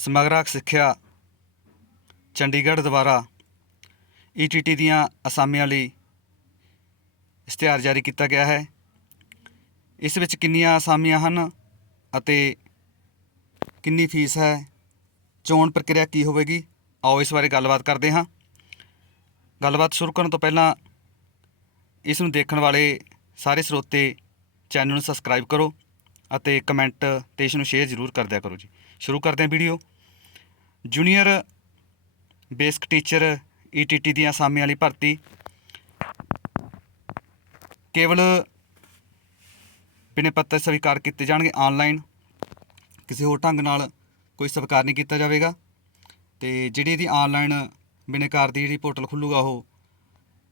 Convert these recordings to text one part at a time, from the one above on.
ਸਮਗਰਾ ਸਿੱਖਿਆ ਚੰਡੀਗੜ੍ਹ ਦੁਆਰਾ ਈਟੀਟੀ ਦੀਆਂ ਅਸਾਮੀਆਂ ਲਈ ਇਸ਼ਤਿਹਾਰ ਜਾਰੀ ਕੀਤਾ ਗਿਆ ਹੈ। ਇਸ ਵਿੱਚ ਕਿੰਨੀਆਂ ਅਸਾਮੀਆਂ ਹਨ ਅਤੇ ਕਿੰਨੀ ਫੀਸ ਹੈ, ਚੋਣ ਪ੍ਰਕਿਰਿਆ ਕੀ ਹੋਵੇਗੀ? ਆਓ ਇਸ ਬਾਰੇ ਗੱਲਬਾਤ ਕਰਦੇ ਹਾਂ। ਗੱਲਬਾਤ ਸ਼ੁਰੂ ਕਰਨ ਤੋਂ ਪਹਿਲਾਂ ਇਸ ਨੂੰ ਦੇਖਣ ਵਾਲੇ ਸਾਰੇ ਸਰੋਤੇ ਚੈਨਲ ਨੂੰ ਸਬਸਕ੍ਰਾਈਬ ਕਰੋ। ਅਤੇ ਕਮੈਂਟ ਤੇ ਇਸ ਨੂੰ ਸ਼ੇਅਰ ਜ਼ਰੂਰ ਕਰ ਦਿਆ ਕਰੋ ਜੀ। ਸ਼ੁਰੂ ਕਰਦੇ ਹਾਂ video junior basic teacher ETT ਦੀਆਂ ਅਸਾਮੀਆਂ ਵਾਲੀ ਭਰਤੀ। ਕੇਵਲ ਬਿਨੇ ਪੱਤਰ ਸਵੀਕਾਰ ਕੀਤੇ ਜਾਣਗੇ ਆਨਲਾਈਨ ਕਿਸੇ ਹੋਰ ਢੰਗ ਨਾਲ ਕੋਈ ਸਵੀਕਾਰ ਨਹੀਂ ਕੀਤਾ ਜਾਵੇਗਾ। ਤੇ ਜਿਹੜੀ ਇਹਦੀ ਆਨਲਾਈਨ ਬਿਨੇਕਾਰ ਦੀ ਜਿਹੜੀ ਪੋਰਟਲ ਖੁੱਲੂਗਾ ਉਹ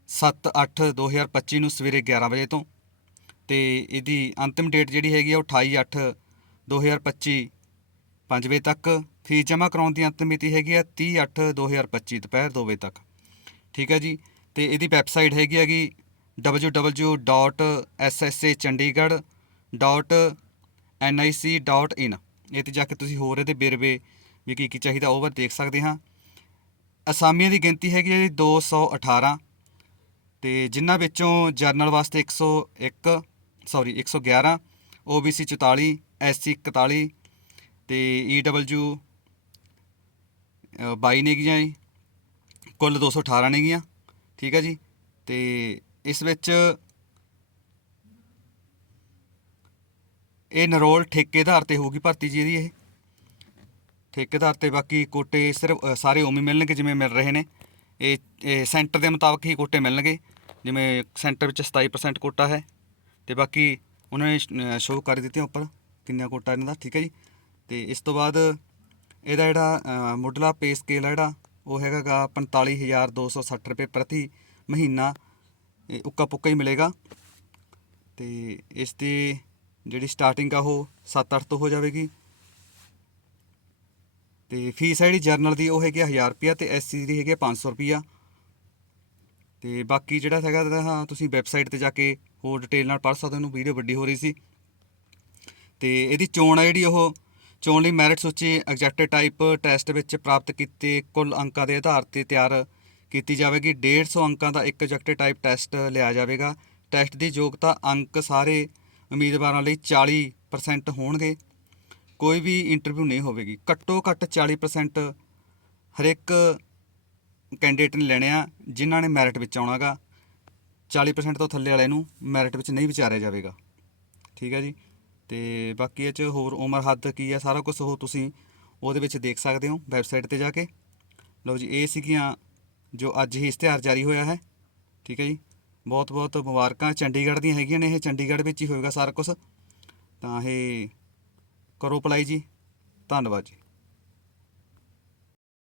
7/8/2025 ਨੂੰ ਸਵੇਰੇ 11 ਵਜੇ ਤੋਂ ਤੇ ਇਹਦੀ ਅੰਤਿਮ ਡੇਟ ਜਿਹੜੀ ਹੈਗੀ ਆ ਉਹ 28/8/2025 5 ਵਜੇ ਤੱਕ। ਫੀਸ ਜਮ੍ਹਾਂ ਕਰਾਉਣ ਦੀ ਅੰਤਿਮ ਮਿਤੀ ਹੈਗੀ ਆ 30/8/2025 ਦੁਪਹਿਰ 2 ਵਜੇ ਤੱਕ। ਠੀਕ ਹੈ ਜੀ? ਤੇ ਇਹਦੀ ਵੈਬਸਾਈਟ ਹੈਗੀ ਹੈਗੀ www.sschandigarh.nic.in ਇਹ ਤੇ ਜਾ ਕੇ ਤੁਸੀਂ ਹੋਰ ਇਹਦੇ ਵੇਰਵੇ ਵੀ ਕੀ ਕੀ ਚਾਹੀਦਾ ਉਹ ਬਾਰੇ ਦੇਖ ਸਕਦੇ ਹਾਂ। ਅਸਾਮੀਆਂ ਦੀ ਗਿਣਤੀ ਹੈਗੀ ਹੈ ਜੀ 218 ਤੇ ਜਿਨ੍ਹਾਂ ਵਿੱਚੋਂ ਜਰਨਲ ਵਾਸਤੇ 101 ਸੌਰੀ 111 OBC 44 SC 41 ਤੇ EW 22 ਨੇਗੀਆਂ ਜੀ, ਕੁੱਲ 218 ਨੇਗੀਆਂ ਠੀਕ ਹੈ ਜੀ? ਤੇ ਇਸ ਵਿੱਚ ਇਹ ਨਰੋਲ ਠੇਕੇ ਆਧਾਰ ਤੇ ਹੋਊਗੀ ਭਰਤੀ ਜੀ ਇਹਦੀ ਇਹ। ਠੇਕੇਦਾਰ ਤੇ ਬਾਕੀ ਕੋਟੇ ਸਿਰਫ ਸਾਰੇ ਉਵੇਂ ਮਿਲਣਗੇ ਜਿਵੇਂ ਮਿਲ ਰਹੇ ਨੇ। ਇਹ ਸੈਂਟਰ ਦੇ ਮੁਤਾਬਕ ਹੀ ਕੋਟੇ ਮਿਲਣਗੇ, ਜਿਵੇਂ ਸੈਂਟਰ ਵਿੱਚ 27% ਕੋਟਾ ਹੈ। ਤੇ ਬਾਕੀ ਉਹਨਾਂ ਨੇ ਸ਼ੋਅ ਕਰ ਦਿੱਤੀਆਂ ਉੱਪਰ ਕਿੰਨਾ ਕੋਟਾ ਇਹਨਾਂ ਦਾ, ਠੀਕ ਹੈ ਜੀ? ਤੇ ਇਸ ਤੋਂ ਬਾਅਦ ਇਹਦਾ ਜਿਹੜਾ ਮੁੱਢਲਾ ਪੇ ਸਕੇਲ ਹੈ ਜਿਹੜਾ, ਉਹ ਹੈਗਾ ਗਾ 45260 ਰੁਪਏ ਪ੍ਰਤੀ ਮਹੀਨਾ, ਇਹ ਉੱਕਾ ਪੁੱਕਾ ਹੀ ਮਿਲੇਗਾ। ਤੇ ਇਸ ਦੀ ਜਿਹੜੀ ਸਟਾਰਟਿੰਗ ਆ, ਉਹ 7-8 ਤੋਂ ਹੋ ਜਾਵੇਗੀ। ਤੇ ਫੀਸ ਹੈ ਜਿਹੜੀ ਜਰਨਲ ਦੀ, ਉਹ ਹੈਗੀ 1000 ਰੁਪਿਆ ਤੇ ਐਸਸੀ ਦੀ ਹੈਗੀ ਆ 500 ਰੁਪਿਆ ਤੇ ਬਾਕੀ ਜਿਹੜਾ ਹੈਗਾ ਇਹਦਾ ਹਾਂ, ਤੁਸੀਂ ਵੈਬਸਾਈਟ ਤੇ ਜਾ ਕੇ ਹੋਰ ਡਿਟੇਲ ਨਾਲ ਪੜ੍ਹ ਸਕਦੇ ਹੋ ਵੀਡੀਓ ਵੱਡੀ ਹੋ ਰਹੀ ਸੀ। ਤੇ ਇਹਦੀ ਚੋਣ ਆ ਜਿਹੜੀ ਉਹ, ਚੋਣ ਲਈ ਮੈਰਿਟ ਸੂਚੀ ਐਗਜ਼ੈਕਟਿਵ ਟਾਈਪ ਟੈਸਟ ਵਿੱਚ ਪ੍ਰਾਪਤ ਕੀਤੇ ਕੁੱਲ ਅੰਕਾਂ ਦੇ ਆਧਾਰ ਤੇ ਤਿਆਰ ਕੀਤੀ ਜਾਵੇਗੀ। 150 ਅੰਕਾਂ ਦਾ ਇੱਕ ਐਗਜ਼ੈਕਟਿਵ ਟਾਈਪ ਟੈਸਟ ਲਿਆ ਜਾਵੇਗਾ। ਟੈਸਟ ਦੀ ਯੋਗਤਾ ਅੰਕ ਸਾਰੇ ਉਮੀਦਵਾਰਾਂ ਲਈ 40% ਹੋਣਗੇ। ਕੋਈ ਵੀ ਇੰਟਰਵਿਊ ਨਹੀਂ ਹੋਵੇਗੀ। ਘੱਟੋ ਘੱਟ 40% ਹਰ ਇੱਕ ਕੈਂਡੀਡੇਟ ਨੇ ਲੈਣੇ ਆ, ਜਿਨ੍ਹਾਂ ਨੇ ਮੈਰਿਟ ਵਿੱਚ ਆਉਣਾਗਾ 40% ਤੋਂ ਥੱਲੇ ਵਾਲੇ ਨੂੰ ਮੈਰਿਟ ਵਿੱਚ ਨਹੀਂ ਵਿਚਾਰਿਆ ਜਾਵੇਗਾ। ਠੀਕ ਹੈ ਜੀ? ਤੇ ਬਾਕੀ ਇਹ ਚ ਹੋਰ ਉਮਰ ਹੱਦ ਕੀ ਹੈ, ਸਾਰਾ ਕੁਝ ਉਹ ਤੁਸੀਂ ਉਹਦੇ ਵਿੱਚ ਦੇਖ ਸਕਦੇ ਹੋ ਵੈਬਸਾਈਟ ਤੇ ਜਾ ਕੇ। ਲਓ ਜੀ, ਇਹ ਸੀਗੀਆਂ ਜੋ ਅੱਜ ਹੀ ਇਸ਼ਤਿਹਾਰ ਜਾਰੀ ਹੋਇਆ ਹੈ। ਠੀਕ ਹੈ ਜੀ? ਬਹੁਤ ਬਹੁਤ ਮੁਬਾਰਕਾਂ। ਚੰਡੀਗੜ੍ਹ ਦੀਆਂ ਹੈਗੀਆਂ ਨੇ, ਇਹ ਚੰਡੀਗੜ੍ਹ ਵਿੱਚ ਹੀ ਹੋਏਗਾ ਸਾਰਾ ਕੁਝ ਤਾਂ ਇਹ ਕਰੋ ਅਪਲਾਈ ਜੀ। ਧੰਨਵਾਦ ਜੀ।